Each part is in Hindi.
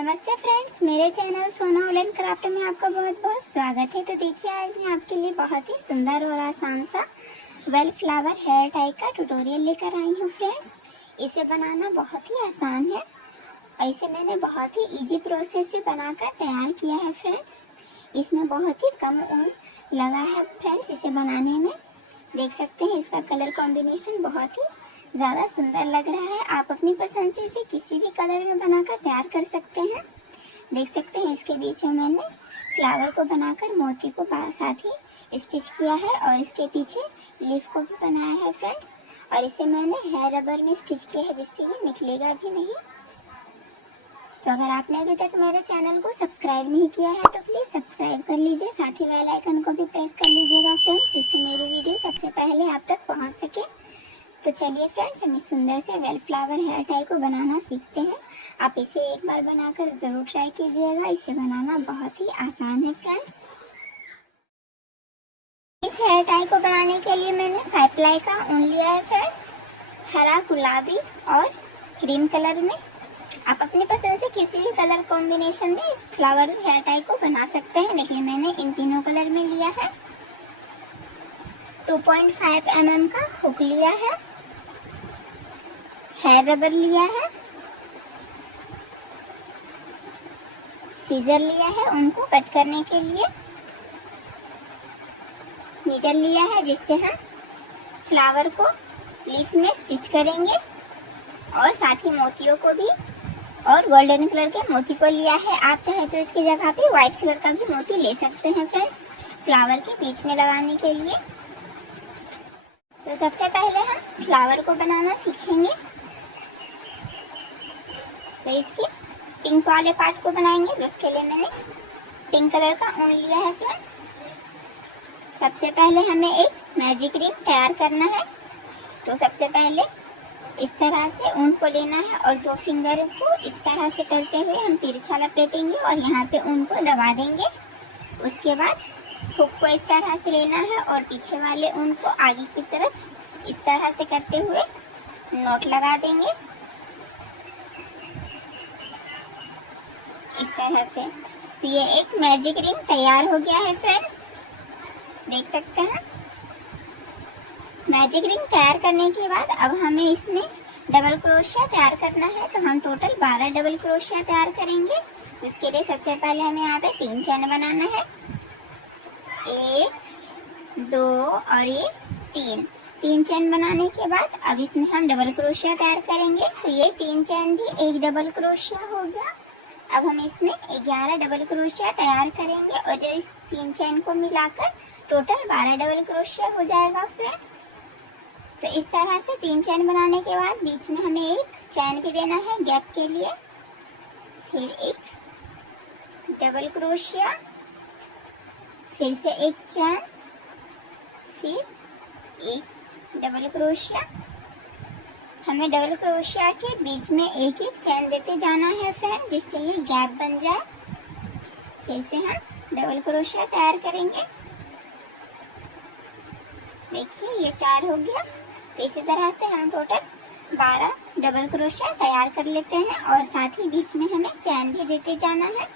नमस्ते फ्रेंड्स, मेरे चैनल सोना वुलन क्राफ्ट में आपका बहुत बहुत स्वागत है। तो देखिए, आज मैं आपके लिए बहुत ही सुंदर और आसान सा वेल फ्लावर हेयर टाई का ट्यूटोरियल लेकर आई हूँ फ्रेंड्स। इसे बनाना बहुत ही आसान है और इसे मैंने बहुत ही इजी प्रोसेस से बनाकर तैयार किया है फ्रेंड्स। इसमें बहुत ही कम ऊन लगा है फ्रेंड्स इसे बनाने में। देख सकते हैं इसका कलर कॉम्बिनेशन बहुत ही ज़्यादा सुंदर लग रहा है। आप अपनी पसंद से इसे किसी भी कलर में बनाकर तैयार कर सकते हैं। देख सकते हैं इसके बीच में मैंने फ्लावर को बनाकर मोती को साथ ही स्टिच किया है और इसके पीछे लीफ को भी बनाया है फ्रेंड्स। और इसे मैंने हेयर रबर में स्टिच किया है जिससे ये निकलेगा भी नहीं। तो अगर आपने अभी तक मेरे चैनल को सब्सक्राइब नहीं किया है तो प्लीज़ सब्सक्राइब कर लीजिए, साथ ही बेल आइकन को भी प्रेस कर लीजिएगा फ्रेंड्स, जिससे मेरी वीडियो सबसे पहले आप तक पहुंच सके। तो चलिए फ्रेंड्स, हम इस सुंदर से वेल फ्लावर हेयर टाई को बनाना सीखते हैं। आप इसे एक बार बनाकर ज़रूर ट्राई कीजिएगा, इसे बनाना बहुत ही आसान है फ्रेंड्स। इस हेयर टाई को बनाने के लिए मैंने 5 प्लाई का ऊन लिया है फ्रेंड्स, हरा, गुलाबी और क्रीम कलर में। आप अपनी पसंद से किसी भी कलर कॉम्बिनेशन में इस फ्लावर हेयर टाई को बना सकते हैं। देखिए, मैंने इन तीनों कलर में लिया है। 2.5 mm का हुक लिया है, हेयर रबर लिया है, सीजर लिया है उनको कट करने के लिए, नीडल लिया है जिससे हम फ्लावर को लीफ में स्टिच करेंगे, और साथ ही मोतियों को भी और गोल्डन कलर के मोती को लिया है। आप चाहे तो इसकी जगह पे व्हाइट कलर का भी मोती ले सकते हैं फ्रेंड्स, फ्लावर के बीच में लगाने के लिए। तो सबसे पहले हम फ्लावर को बनाना सीखेंगे। तो इसके पिंक वाले पार्ट को बनाएंगे, तो उसके लिए मैंने पिंक कलर का ऊन लिया है फ्रेंड्स। सबसे पहले हमें एक मैजिक रिंग तैयार करना है। तो सबसे पहले इस तरह से ऊन को लेना है और 2 फिंगर को इस तरह से करते हुए हम तिरछा लपेटेंगे और यहाँ पे ऊन को दबा देंगे। उसके बाद हुक को इस तरह से लेना है और पीछे वाले ऊन को आगे की तरफ इस तरह से करते हुए नॉट लगा देंगे इस तरह से। तो ये एक मैजिक रिंग तैयार हो गया है फ्रेंड्स, देख सकते हैं। मैजिक रिंग तैयार करने के बाद अब हमें इसमें डबल क्रोशिया तैयार करना है। तो हम टोटल 12 डबल क्रोशिया तैयार करेंगे। तो इसके लिए सबसे पहले हमें यहाँ पे 3 चैन बनाना है, 1, 2 और ये 3 चैन बनाने के बाद अब इसमें हम डबल क्रोशिया तैयार करेंगे। तो ये 3 चैन भी एक डबल क्रोशिया हो गया। अब हम इसमें 11 डबल क्रोशिया तैयार करेंगे और जो इस 3 चैन को मिलाकर टोटल 12 डबल क्रोशिया हो जाएगा फ्रेंड्स। तो इस तरह से 3 चैन बनाने के बाद बीच में हमें एक चैन भी देना है गैप के लिए, फिर एक डबल क्रोशिया, फिर से एक चैन, फिर एक डबल क्रोशिया। हमें डबल क्रोशिया के बीच में एक एक चैन देते जाना है फ्रेंड, जिससे ये गैप बन जाए। फिर से हम डबल क्रोशिया तैयार करेंगे। देखिए, ये 4 हो गया। तो इसी तरह से हम टोटल 12 डबल क्रोशिया तैयार कर लेते हैं और साथ ही बीच में हमें चैन भी देते जाना है।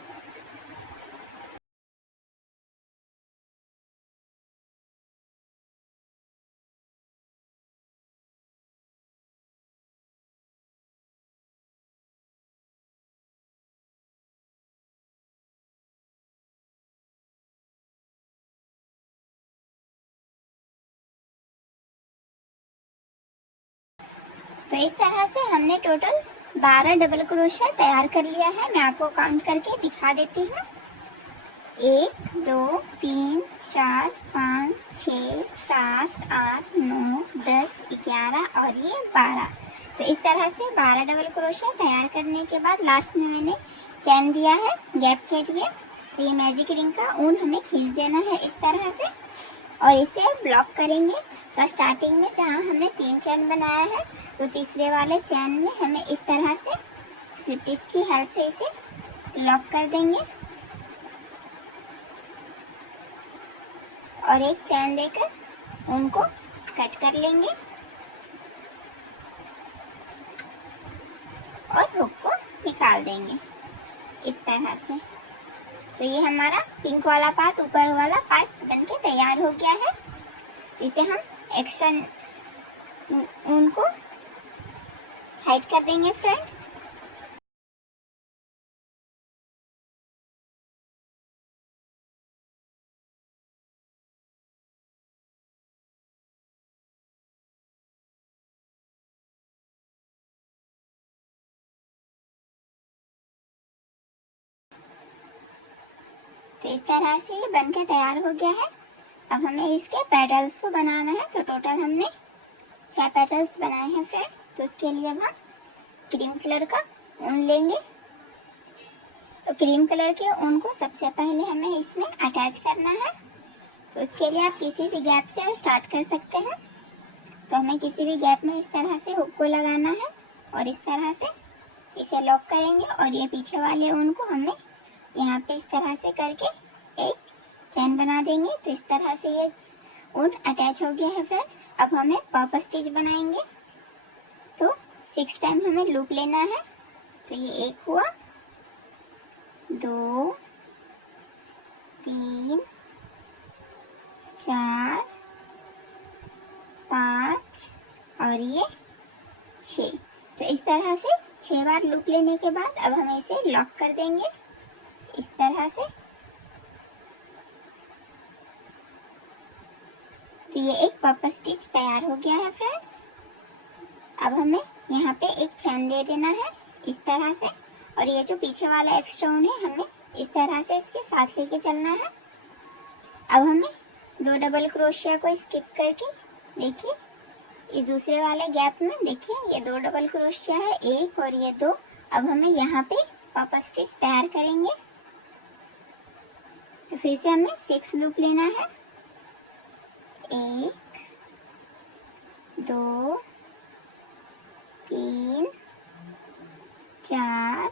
तो इस तरह से हमने टोटल 12 डबल क्रोशिया तैयार कर लिया है। मैं आपको काउंट करके दिखा देती हूँ। 1, 2, 3, 4, 5, 6, 7, 8, 9, 10, 11 और ये 12। तो इस तरह से 12 डबल क्रोशिया तैयार करने के बाद लास्ट में मैंने चैन दिया है गैप के लिए। तो ये मैजिक रिंग का ऊन हमें खींच देना है इस तरह से और इसे ब्लॉक करेंगे। तो स्टार्टिंग में जहाँ हमने 3 चैन बनाया है, तो तीसरे वाले चैन में हमें इस तरह से स्लिप स्टिच की हेल्प से इसे लॉक कर देंगे और एक चैन देकर उनको कट कर लेंगे और हुक को निकाल देंगे इस तरह से। तो ये हमारा पिंक वाला पार्ट, ऊपर वाला पार्ट बनके तैयार हो गया है। तो इसे हम एक्स्ट्रा ऊन को हाइड कर देंगे फ्रेंड्स। तो इस तरह से ये बनके तैयार हो गया है। अब हमें इसके पेटल्स को बनाना है। तो टोटल हमने 6 पेटल्स बनाए हैं फ्रेंड्स। तो उसके लिए अब हम क्रीम कलर का ऊन लेंगे। तो क्रीम कलर के ऊन को सबसे पहले हमें इसमें अटैच करना है। तो उसके लिए आप किसी भी गैप से स्टार्ट कर सकते हैं। तो हमें किसी भी गैप में इस तरह से हुक को लगाना है और इस तरह से इसे लॉक करेंगे और ये पीछे वाले ऊन को हमें यहाँ पे इस तरह से करके एक चैन बना देंगे। तो इस तरह से ये ऊन अटैच हो गया है फ्रेंड्स। अब हमें पॉप स्टिच बनाएंगे। तो 6 टाइम हमें लूप लेना है। तो ये 1 हुआ, 2, 3, 4, 5 और ये 6। तो इस तरह से 6 बार लूप लेने के बाद अब हम इसे लॉक कर देंगे इस तरह से। तो ये एक पॉप स्टिच तैयार हो गया है फ्रेंड्स। अब हमें यहाँ पे एक चैन दे देना है इस तरह से और ये जो पीछे वाला एक्स्ट्रा ऊन है हमें इस तरह से इसके साथ लेके चलना है। अब हमें 2 डबल क्रोशिया को स्किप करके देखिए इस दूसरे वाले गैप में देखिए ये 2 डबल क्रोशिया है, 1 और ये 2। अब हमें यहाँ पे पॉप स्टिच तैयार करेंगे। तो फिर से हमें 6 लूप लेना है। 1, 2, 3, 4,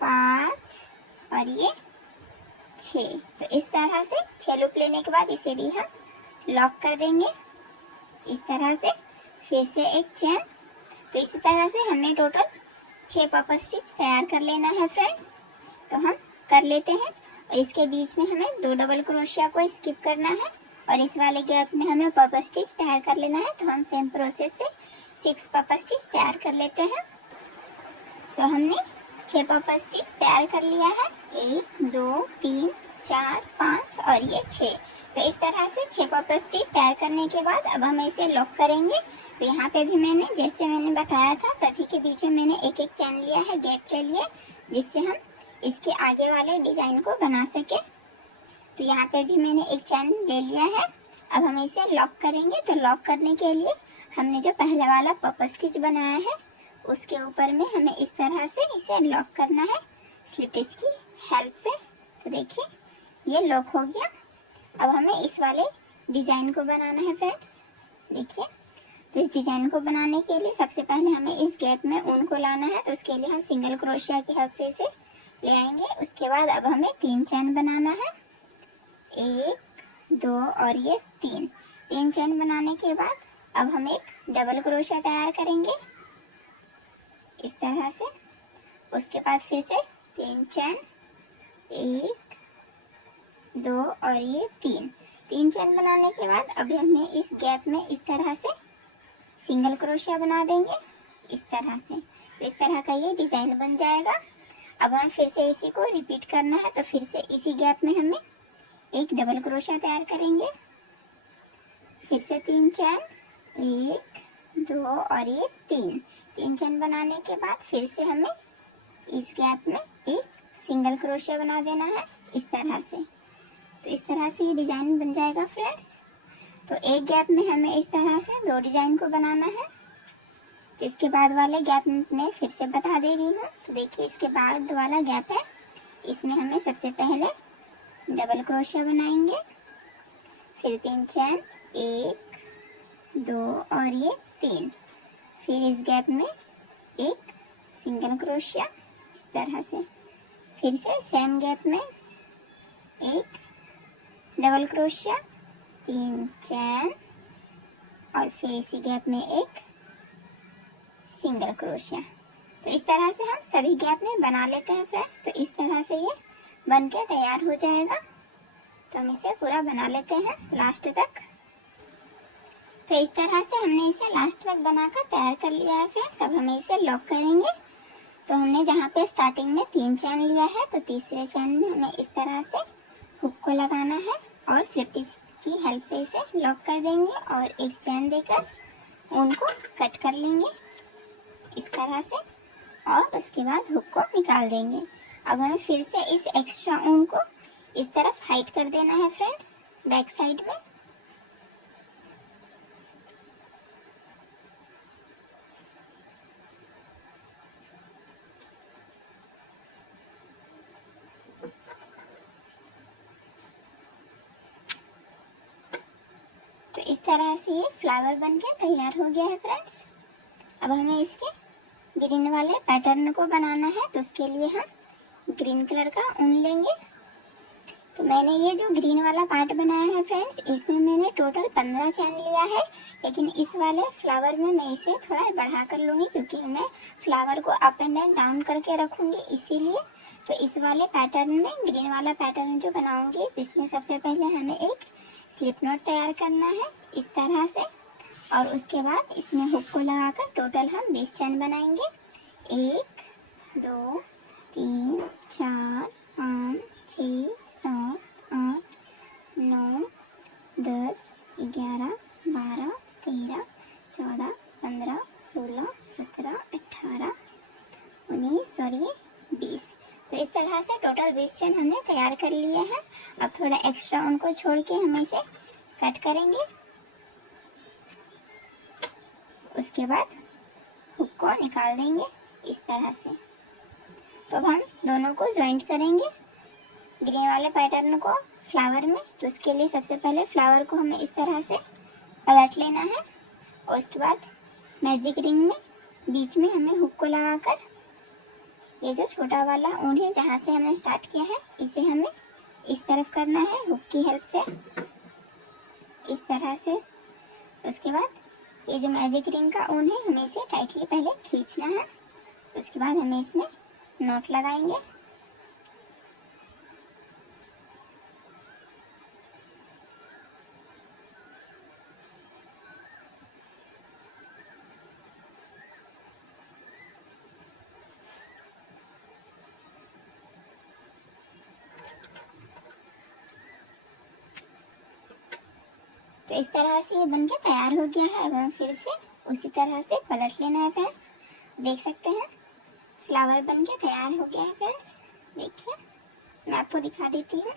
5 और ये 6। तो इस तरह से 6 लूप लेने के बाद इसे भी हम लॉक कर देंगे इस तरह से। फिर से एक चैन। तो इसी तरह से हमें टोटल 6 पॉप स्टिच तैयार कर लेना है फ्रेंड्स। तो हम कर लेते हैं और इसके बीच में हमें 2 डबल क्रोशिया को स्किप करना है और इस वाले गैप में हमें पॉप स्टिच तैयार कर लेना है। तो हम सेम प्रोसेस से 6 पॉप स्टिच तैयार कर लेते हैं। तो हमने 6 पॉप स्टिच तैयार कर लिया है, 1, 2, 3, 4, 5 और ये 6। तो इस तरह से 6 पॉप स्टिच तैयार करने के बाद अब हम इसे लॉक करेंगे। तो यहाँ पे भी मैंने जैसे मैंने बताया था सभी के बीच में मैंने एक एक चैन लिया है गैप के लिए, जिससे हम इसके आगे वाले डिजाइन को बना सके। तो यहाँ पे भी मैंने एक चैन ले लिया है। अब हम इसे लॉक करेंगे। तो लॉक करने के लिए हमने जो पहले वाला पॉप स्टिच बनाया है उसके ऊपर में हमें इस तरह से इसे लॉक करना है स्लिप स्टिच की हेल्प से। तो देखिए ये लॉक हो गया। अब हमें इस वाले डिजाइन को बनाना है फ्रेंड्स। देखिए तो इस डिजाइन को बनाने के लिए सबसे पहले हमें इस गैप में ऊन को लाना है। तो उसके लिए हम सिंगल क्रोशिया की हेल्प से इसे ले आएंगे। उसके बाद अब हमें 3 चैन बनाना है, 1, 2 और ये 3 चैन बनाने के बाद अब हम एक डबल क्रोशिया तैयार करेंगे इस तरह से। उसके बाद फिर से 3 चैन, 1, 2 और ये 3 चैन बनाने के बाद अभी हमें इस गैप में इस तरह से सिंगल क्रोशिया बना देंगे इस तरह से। तो इस तरह का ये डिजाइन बन जाएगा। अब हम फिर से इसी को रिपीट करना है। तो फिर से इसी गैप में हमें एक डबल क्रोशिया तैयार करेंगे, फिर से 3 चैन, 1, 2 और ये 3 चैन बनाने के बाद फिर से हमें इस गैप में एक सिंगल क्रोशिया बना देना है इस तरह से। तो इस तरह से ये डिजाइन बन जाएगा फ्रेंड्स। तो एक गैप में हमें इस तरह से 2 डिजाइन को बनाना है। तो इसके बाद वाले गैप में फिर से बता दे रही हूँ। तो देखिए इसके बाद वाला गैप है, इसमें हमें सबसे पहले डबल क्रोशिया बनाएंगे, फिर 3 चैन, 1, 2 और ये 3। फिर इस गैप में एक सिंगल क्रोशिया इस तरह से, फिर से सेम गैप में एक डबल क्रोशिया, 3 चैन और फिर इसी गैप में एक सिंगल क्रोशिया। तो इस तरह से हम सभी गैप में बना लेते हैं फ्रेंड्स। तो इस तरह से ये बन के तैयार हो जाएगा। तो हम इसे पूरा बना लेते हैं लास्ट तक। तो इस तरह से हमने इसे लास्ट तक बनाकर तैयार कर लिया है फ्रेंड्स। अब हमें इसे लॉक करेंगे। तो हमने जहाँ पे स्टार्टिंग में 3 चैन लिया है, तो तीसरे चैन में हमें इस तरह से हुक को लगाना है और स्लिप टिच की हेल्प से इसे लॉक कर देंगे और एक चैन देकर ऊन को कट कर लेंगे इस तरह से, और उसके बाद हुक को निकाल देंगे। अब हमें फिर से इस एक्स्ट्रा ऊन को इस तरफ हाइड कर देना है फ्रेंड्स, बैक साइड में। तो इस तरह से ये फ्लावर बनके तैयार हो गया है फ्रेंड्स। अब हमें इसके ग्रीन वाले पैटर्न को बनाना है। तो उसके लिए हम ग्रीन कलर का ऊन लेंगे। तो मैंने ये जो ग्रीन वाला पार्ट बनाया है फ्रेंड्स, इसमें मैंने टोटल 15 चैन लिया है, लेकिन इस वाले फ्लावर में मैं इसे थोड़ा बढ़ा कर लूँगी क्योंकि मैं फ्लावर को अप एंड डाउन करके रखूँगी इसीलिए। तो इस वाले पैटर्न में ग्रीन वाला पैटर्न जो बनाऊँगी, तो इसमें सबसे पहले हमें एक स्लिप नॉट तैयार करना है इस तरह से, और उसके बाद इसमें हुक को लगाकर टोटल हम 20 चैन बनाएंगे। 1 2 3 4 5 6 7 8 9 10 11 12 13 14 15 16 17 18 19 और ये 20। तो इस तरह से टोटल 20 चैन हमने तैयार कर लिए हैं। अब थोड़ा एक्स्ट्रा उनको छोड़ के हम इसे कट करेंगे। उसके बाद हुक को निकाल देंगे इस तरह से। तो अब हम दोनों को जॉइंट करेंगे ग्रीन वाले पैटर्न को फ्लावर में। तो उसके लिए सबसे पहले फ्लावर को हमें इस तरह से पलट लेना है और उसके बाद मैजिक रिंग में बीच में हमें हुक को लगाकर ये जो छोटा वाला ऊन है जहाँ से हमने स्टार्ट किया है, इसे हमें इस तरफ करना है हुक की हेल्प से इस तरह से। उसके बाद ये जो मैजिक रिंग का ऊन है, हमें इसे टाइटली पहले खींचना है। उसके बाद हमें इसमें नॉट लगाएंगे। तो इस तरह से ये बनके तैयार हो गया है। अब हमें फिर से उसी तरह से पलट लेना है फ्रेंड्स। देख सकते हैं फ्लावर बनके तैयार हो गया है फ्रेंड्स। देखिए मैं आपको दिखा देती हूँ।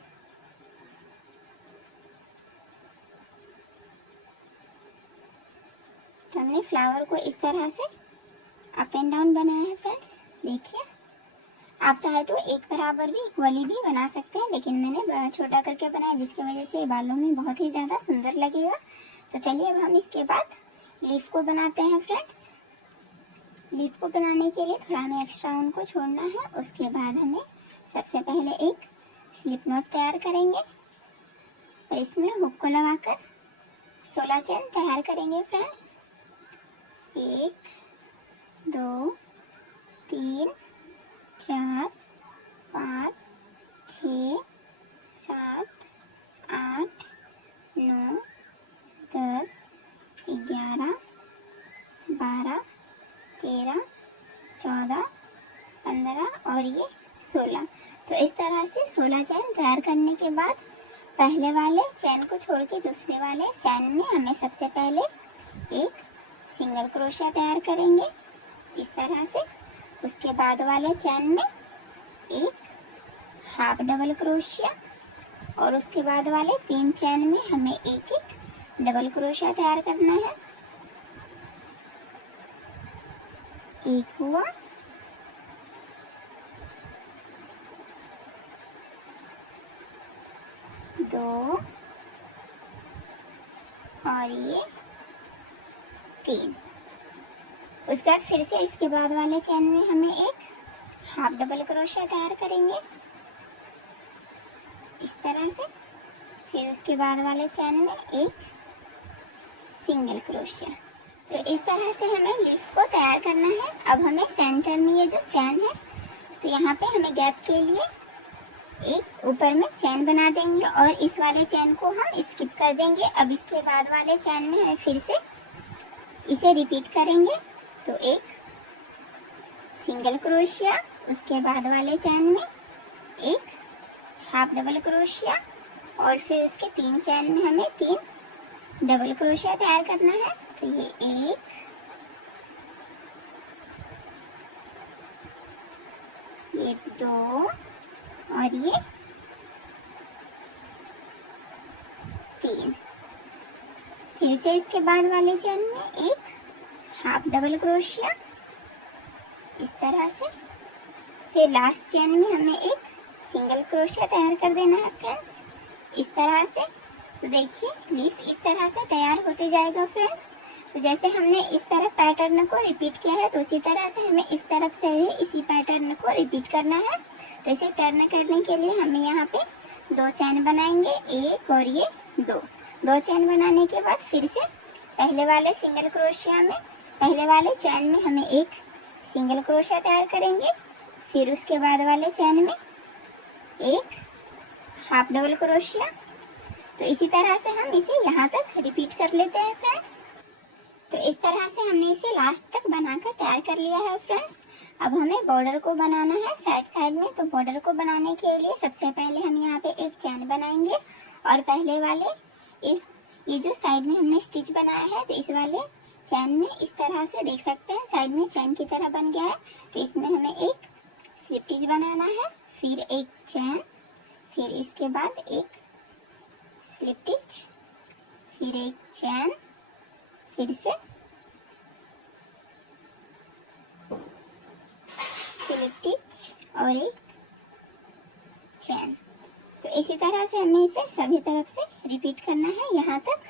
तो हमने फ्लावर को इस तरह से अप एंड डाउन बनाया है फ्रेंड्स। देखिए आप चाहे तो एक बराबर भी इक्वली भी बना सकते हैं, लेकिन मैंने बड़ा छोटा करके बनाया जिसकी वजह से ये बालों में बहुत ही ज़्यादा सुंदर लगेगा। तो चलिए अब हम इसके बाद लीफ को बनाते हैं फ्रेंड्स। लीफ को बनाने के लिए थोड़ा हमें एक्स्ट्रा उनको छोड़ना है। उसके बाद हमें सबसे पहले एक स्लिप नॉट तैयार करेंगे और इसमें हुक को लगाकर 16 चैन तैयार करेंगे फ्रेंड्स। 1 2 3 4 5 6 7 8 9 10 11 12 13 14 15 और ये 16। तो इस तरह से 16 चैन तैयार करने के बाद पहले वाले चैन को छोड़ के दूसरे वाले चैन में हमें सबसे पहले एक सिंगल क्रोशिया तैयार करेंगे इस तरह से। उसके बाद वाले चैन में एक हाफ डबल क्रोशिया और उसके बाद वाले 3 चैन में हमें एक एक डबल क्रोशिया तैयार करना है। एक हुआ, दो और ये 3। उसके बाद फिर से इसके बाद वाले चैन में हमें एक हाफ डबल क्रोशिया तैयार करेंगे इस तरह से। फिर उसके बाद वाले चैन में एक सिंगल क्रोशिया तो इस तरह से हमें लीफ को तैयार करना है। अब हमें सेंटर में ये जो चैन है, तो यहाँ पे हमें गैप के लिए एक ऊपर में चैन बना देंगे और इस वाले चैन को हम स्किप कर देंगे। अब इसके बाद वाले चैन में हमें फिर से इसे रिपीट करेंगे। तो एक सिंगल क्रोशिया, उसके बाद वाले चैन में एक हाफ डबल क्रोशिया और फिर उसके 3 चैन में हमें 3 डबल क्रोशिया तैयार करना है। तो ये 1, ये 2 और ये 3। फिर से इसके बाद वाले चैन में एक हाफ डबल क्रोशिया इस तरह से। फिर लास्ट चैन में हमें एक सिंगल क्रोशिया तैयार कर देना है फ्रेंड्स, इस तरह से। तो देखिए लीफ इस तरह से तैयार होते जाएगा फ्रेंड्स। तो जैसे हमने इस तरफ पैटर्न को रिपीट किया है, तो उसी तरह से हमें इस तरफ से भी इसी पैटर्न को रिपीट करना है। तो इसे टर्न करने के लिए हमें यहाँ पे 2 चैन बनाएंगे, एक और ये 2 चैन बनाने के बाद फिर से पहले वाले सिंगल क्रोशिया में, पहले वाले चैन में हमें एक सिंगल क्रोशिया तैयार करेंगे। फिर उसके बाद वाले चैन में एक हाफ डबल क्रोशिया। तो इसी तरह से हम इसे यहाँ तक रिपीट कर लेते हैं फ्रेंड्स। तो इस तरह से हमने इसे लास्ट तक बनाकर तैयार कर लिया है फ्रेंड्स। अब हमें बॉर्डर को बनाना है साइड में। तो बॉर्डर को बनाने के लिए सबसे पहले हम यहाँ पे एक चैन बनाएंगे और पहले वाले ये जो साइड में हमने स्टिच बनाया है, तो इस वाले चैन में इस तरह से देख सकते हैं साइड में चैन की तरह बन गया है। तो इसमें हमें एक स्लिप स्टिच बनाना है, फिर एक चैन, फिर इसके बाद एक स्लिप स्टिच, फिर एक चैन, फिर से स्लिप स्टिच और एक चैन। तो इसी तरह से हमें इसे सभी तरफ से रिपीट करना है यहाँ तक।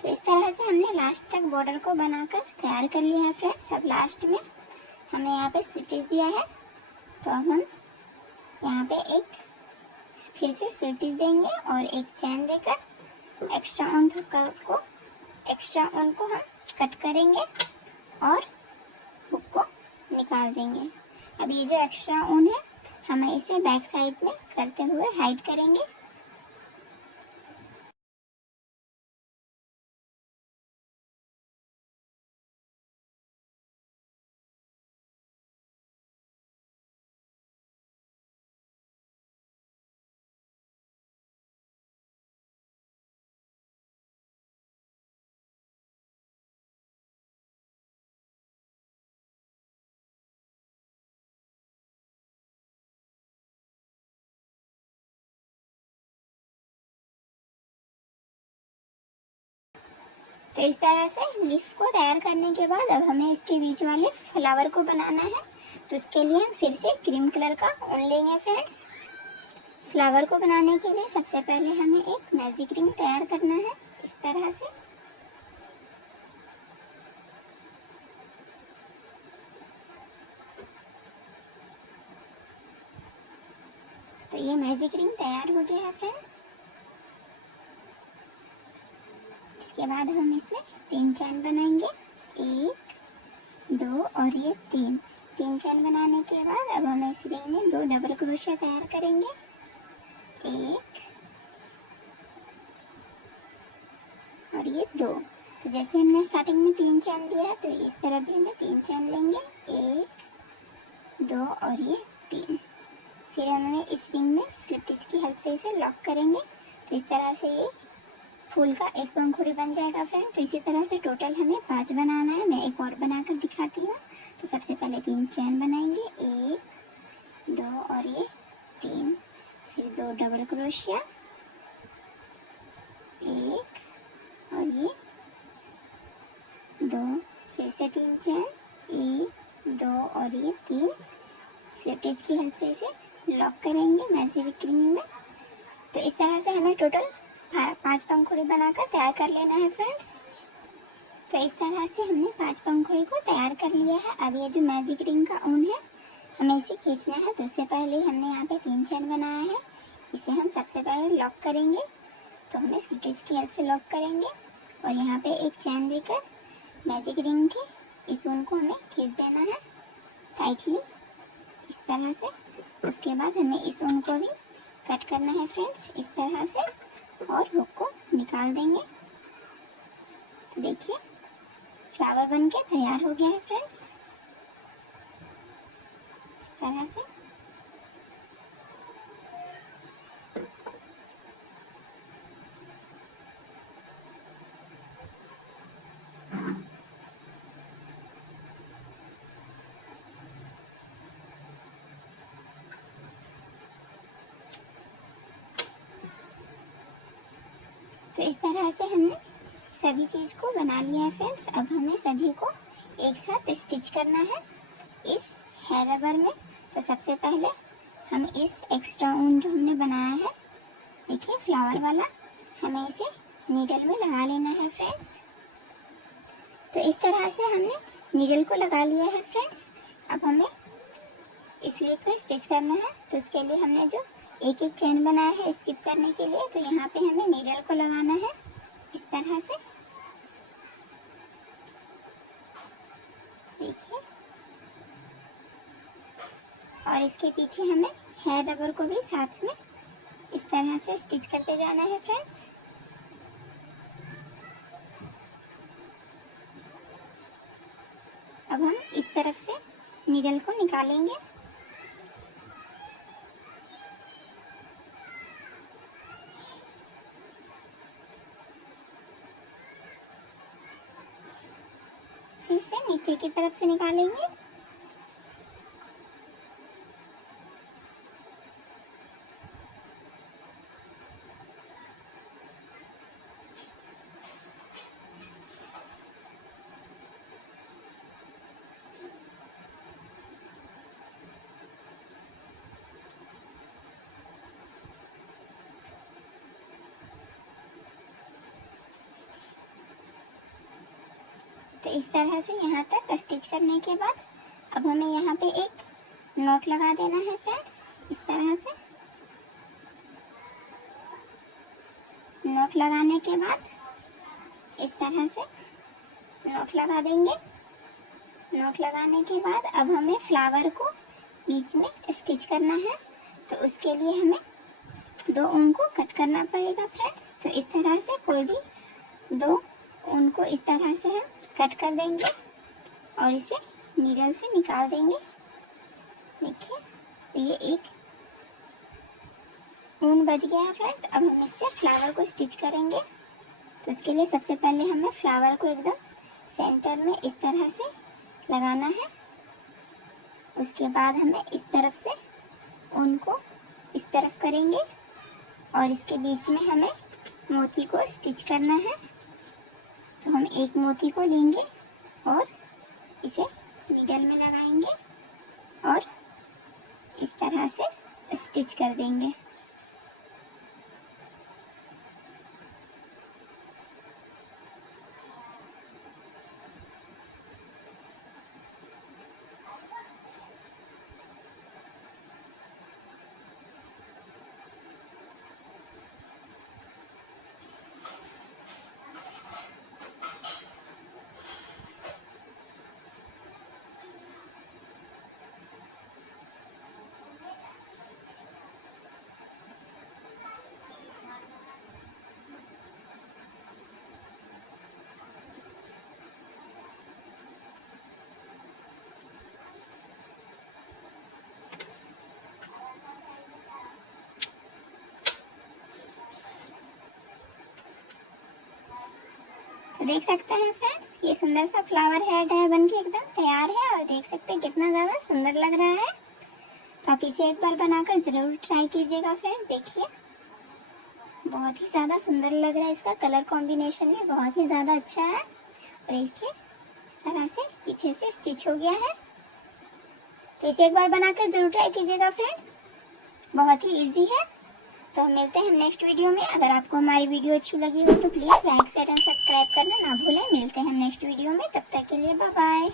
तो इस तरह से हमने लास्ट तक बॉर्डर को बनाकर तैयार कर लिया है फ्रेंड्स। अब लास्ट में हमने यहाँ पे स्लिप स्टिच दिया है, तो अब हम यहाँ पे एक फिर से स्लिप स्टिच देंगे और एक चैन देकर एक्स्ट्रा ऊन को हम कट करेंगे और हुक को निकाल देंगे। अब ये जो एक्स्ट्रा ऊन है हमें इसे बैक साइड में करते हुए हाइड करेंगे। तो इस तरह से लीफ को तैयार करने के बाद अब हमें इसके बीच वाले फ्लावर को बनाना है। तो इसके लिए हम फिर से क्रीम कलर का ऊन लेंगे फ्रेंड्स। फ्लावर को बनाने के लिए सबसे पहले हमें एक मैजिक रिंग तैयार करना है इस तरह से। तो ये मैजिक रिंग तैयार हो गया है फ्रेंड्स। इसके बाद हम इसमें 3 चैन बनाएंगे, 1, 2 और ये 3 चैन बनाने के बाद अब हम इस रिंग में 2 डबल क्रोशिया तैयार करेंगे, 1 और ये 2। तो जैसे हमने स्टार्टिंग में 3 चैन दिया है, तो इस तरफ भी हमें 3 चैन लेंगे, 1, 2 और ये 3। फिर हमें इस रिंग में स्लिप स्टिच की हेल्प से इसे लॉक करेंगे। तो इस तरह से ये फूल का एक पंखुड़ी बन जाएगा फ्रेंड। तो इसी तरह से टोटल हमें 5 बनाना है। मैं एक और बनाकर दिखाती हूँ। तो सबसे पहले 3 चैन बनाएंगे, 1, 2 और ये 3, फिर 2 डबल क्रोशिया, 1 और ये 2, फिर से 3 चैन, 1, 2 और ये 3। स्लिप स्टिच की हेल्प से इसे लॉक करेंगे मैजिक रिंग में। तो इस तरह से हमें टोटल 5 पंखुड़ी बनाकर तैयार कर लेना है फ्रेंड्स। तो इस तरह से हमने 5 पंखुड़ी को तैयार कर लिया है। अब ये जो मैजिक रिंग का ऊन है हमें इसे खींचना है। तो उससे पहले हमने यहाँ पे 3 चैन बनाया है, इसे हम सबसे पहले लॉक करेंगे। तो हमें स्लिप स्टिच की हेल्प से लॉक करेंगे और यहाँ पे एक चैन देकर मैजिक रिंग के इस ऊन को हमें खींच देना है टाइटली इस तरह से। उसके बाद हमें इस ऊन को भी कट करना है फ्रेंड्स इस तरह से और हुक को निकाल देंगे। तो देखिए फ्लावर बनके तैयार हो गया है फ्रेंड्स इस तरह से। तो इस तरह से हमने सभी चीज़ को बना लिया है फ्रेंड्स। अब हमें सभी को एक साथ स्टिच करना है इस हेयर रबर में। तो सबसे पहले हम इस एक्स्ट्रा ऊन जो हमने बनाया है देखिए फ्लावर वाला, हमें इसे नीडल में लगा लेना है फ्रेंड्स। तो इस तरह से हमने नीडल को लगा लिया है फ्रेंड्स। अब हमें इस स्लीव पे स्टिच करना है। तो उसके लिए हमने जो एक एक चेन बनाया है स्किप करने के लिए, तो यहाँ पे हमें नीडल को लगाना है इस तरह से देखिए। और इसके पीछे हमें हेयर रबर को भी साथ में इस तरह से स्टिच करते जाना है फ्रेंड्स। अब हम इस तरफ से नीडल को निकालेंगे। फिर से नीचे की तरफ से निकालेंगे। तो इस तरह से यहाँ तक स्टिच करने के बाद अब हमें यहाँ पे एक नॉट लगा देना है फ्रेंड्स इस तरह से। नॉट लगाने के बाद इस तरह से नॉट लगा देंगे। नॉट लगाने के बाद अब हमें फ्लावर को बीच में स्टिच करना है। तो उसके लिए हमें दो ऊन को कट करना पड़ेगा फ्रेंड्स। तो इस तरह से कोई भी दो ऊन को इस तरह से हम कट कर देंगे और इसे नीडल से निकाल देंगे देखिए। तो ये एक ऊन बच गया है फ्रेंड्स। अब हम इससे फ्लावर को स्टिच करेंगे। तो इसके लिए सबसे पहले हमें फ्लावर को एकदम सेंटर में इस तरह से लगाना है। उसके बाद हमें इस तरफ से ऊन को इस तरफ करेंगे और इसके बीच में हमें मोती को स्टिच करना है। तो हम एक मोती को लेंगे और इसे नीडल में लगाएंगे और इस तरह से स्टिच कर देंगे। तो देख सकते हैं फ्रेंड्स ये सुंदर सा फ्लावर हेड है बनके एकदम तैयार है और देख सकते हैं कितना ज़्यादा सुंदर लग रहा है। तो आप इसे एक बार बनाकर ज़रूर ट्राई कीजिएगा फ्रेंड्स। देखिए बहुत ही ज़्यादा सुंदर लग रहा है, इसका कलर कॉम्बिनेशन भी बहुत ही ज़्यादा अच्छा है। और देखिए इस तरह से पीछे से स्टिच हो गया है। तो इसे एक बार बनाकर ज़रूर ट्राई कीजिएगा फ्रेंड्स, बहुत ही ईजी है। तो हम मिलते हैं हम नेक्स्ट वीडियो में। अगर आपको हमारी वीडियो अच्छी लगी हो तो please like share and subscribe करना ना भूलें। मिलते हैं हम नेक्स्ट वीडियो में, तब तक के लिए बाय बाय।